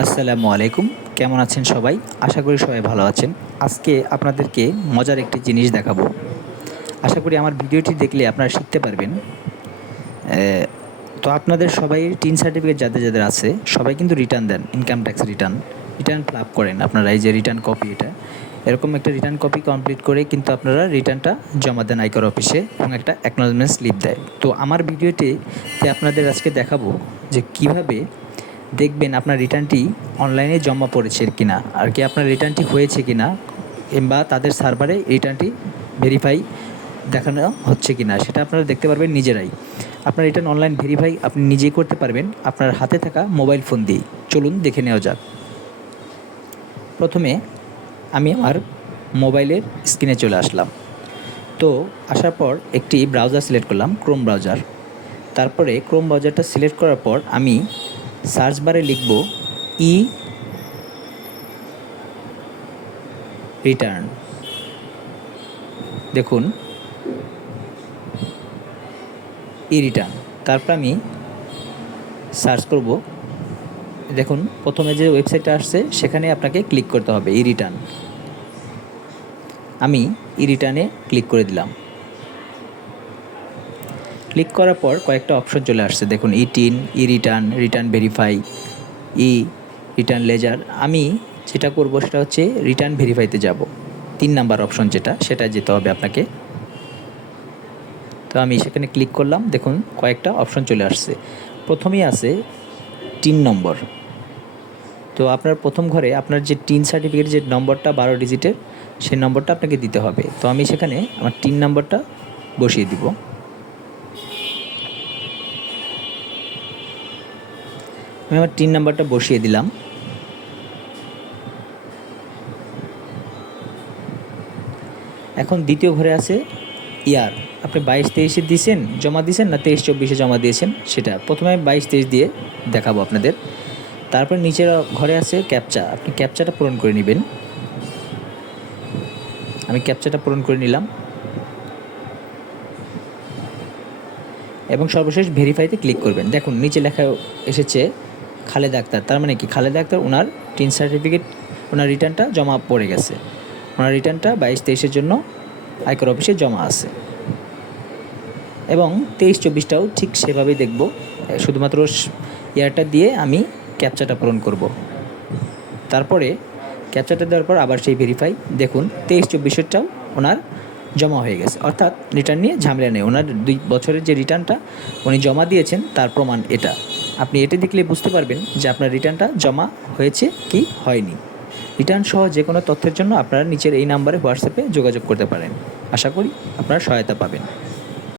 আসসালামু আলাইকুম। কেমন আছেন সবাই? আশা করি সবাই ভালো আছেন। আজকে আপনাদেরকে মজার একটি জিনিস দেখাবো। আশা করি আমার ভিডিওটি দেখলে আপনারা শিখতে পারবেন। তো আপনাদের সবাই টিন সার্টিফিকেট যাদের যাদের আছে, সবাই কিন্তু রিটার্ন দেন income tax return return fill up করেন আপনারা, এই যে রিটার্ন কপি এটা। এরকম একটা রিটার্ন কপি কমপ্লিট করে কিন্তু আপনারা রিটার্নটা জমা দেন আয়কর অফিসে এবং একটা অ্যাকনোলজমেন্ট স্লিপ দেয়। তো আমার ভিডিওতে আপনাদের আজকে দেখাবো যে কীভাবে দেখবেন আপনার রিটার্নটি অনলাইনে জমা পড়েছে কিনা, আর কি আপনার রিটার্নটি হয়েছে কিনা, কিংবা তাদের সার্ভারে রিটার্নটি ভেরিফাই দেখানো হচ্ছে কিনা, সেটা আপনারা দেখতে পারবেন নিজেরাই। আপনার রিটার্ন অনলাইন ভেরিফাই আপনি নিজেই করতে পারবেন আপনার হাতে থাকা মোবাইল ফোন দিয়েই। চলুন দেখে নেওয়া যাক। প্রথমে আমি আমার মোবাইলের স্ক্রিনে চলে আসলাম। তো আসার পর একটি ব্রাউজার সিলেক্ট করলাম ক্রোম ব্রাউজার তারপরে ক্রোম ব্রাউজারটা সিলেক্ট করার পর আমি সার্চ বারে লিখব ই রিটার্ন। দেখুন। E return. তারপর আমি সার্চ করব। দেখুন, প্রথমে যে ওয়েবসাইটটা আসছে, সেখানে আপনাকে ক্লিক করতে হবে, ই রিটার্ন। আমি ই রিটার্নে ক্লিক করে দিলাম। ক্লিক করার পর কয়েকটা অপশন চলে আসছে। দেখুন e TIN e return return verify e return ledger আমি যেটা করব সেটা হচ্ছে রিটার্ন ভেরিফাইতে যাব। তিন নাম্বার অপশন যেটা, সেটা যেতে হবে আপনাকে। তো আমি সেখানে ক্লিক করলাম, দেখুন, কয়েকটা অপশন চলে আসছে। প্রথমেই আছে টিন নম্বর। তো আপনার প্রথম ঘরে আপনার যে টিন সার্টিফিকেট যে নম্বরটা বারো ডিজিটের সেই নম্বরটা আপনাকে দিতে হবে। তো আমি সেখানে আমার টিন নম্বরটা বসিয়ে দিব। আমি আমার টিন নাম্বারটা বসিয়ে দিলাম। এখন দ্বিতীয় ঘরে আছে ইয়ার। আপনি বাইশ তেইশে দিয়েছেন, জমা দিয়েছেন না তেইশ চব্বিশে জমা দিয়েছেন? সেটা প্রথমে আমি বাইশ তেইশ দিয়ে দেখাবো আপনাদের। তারপর নিচের ঘরে আছে ক্যাপচা। আপনি ক্যাপচাটা পূরণ করে নেবেন। আমি ক্যাপচাটা পূরণ করে নিলাম। এবং সর্বশেষ ভেরিফাইতে ক্লিক করবেন। দেখুন, নিচে লেখা এসেছে খালেদা আক্তার। তার মানে কি? খালেদা আক্তার ওনার টিন সার্টিফিকেট ওনার রিটার্নটা জমা পড়ে গেছে। ওনার রিটার্নটা বাইশ তেইশের জন্য আয়কর অফিসে জমা আছে। এবং তেইশ চব্বিশটাও ঠিক সেভাবেই দেখব। শুধুমাত্র ইয়ারটা দিয়ে আমি ক্যাপচাটা পূরণ করব। তারপরে ক্যাপচাটা দেওয়ার পর আবার সেই ভেরিফাই দেখুন, তেইশ চব্বিশেরটাও ওনার জমা হয়ে গেছে। অর্থাৎ রিটার্ন নিয়ে ঝামেলা নেই। ওনার দুই বছরের যে রিটার্নটা উনি জমা দিয়েছেন, তার প্রমাণ এটা। আপনি এটি দেখলে বুঝতে পারবেন যে আপনার রিটার্নটা জমা হয়েছে কি হয়নি। রিটার্ন সহ যে কোনো তথ্যের জন্য আপনারা নিচের এই নাম্বারে হোয়াটসঅ্যাপে যোগাযোগ করতে পারেন। আশা করি আপনারা সহায়তা পাবেন।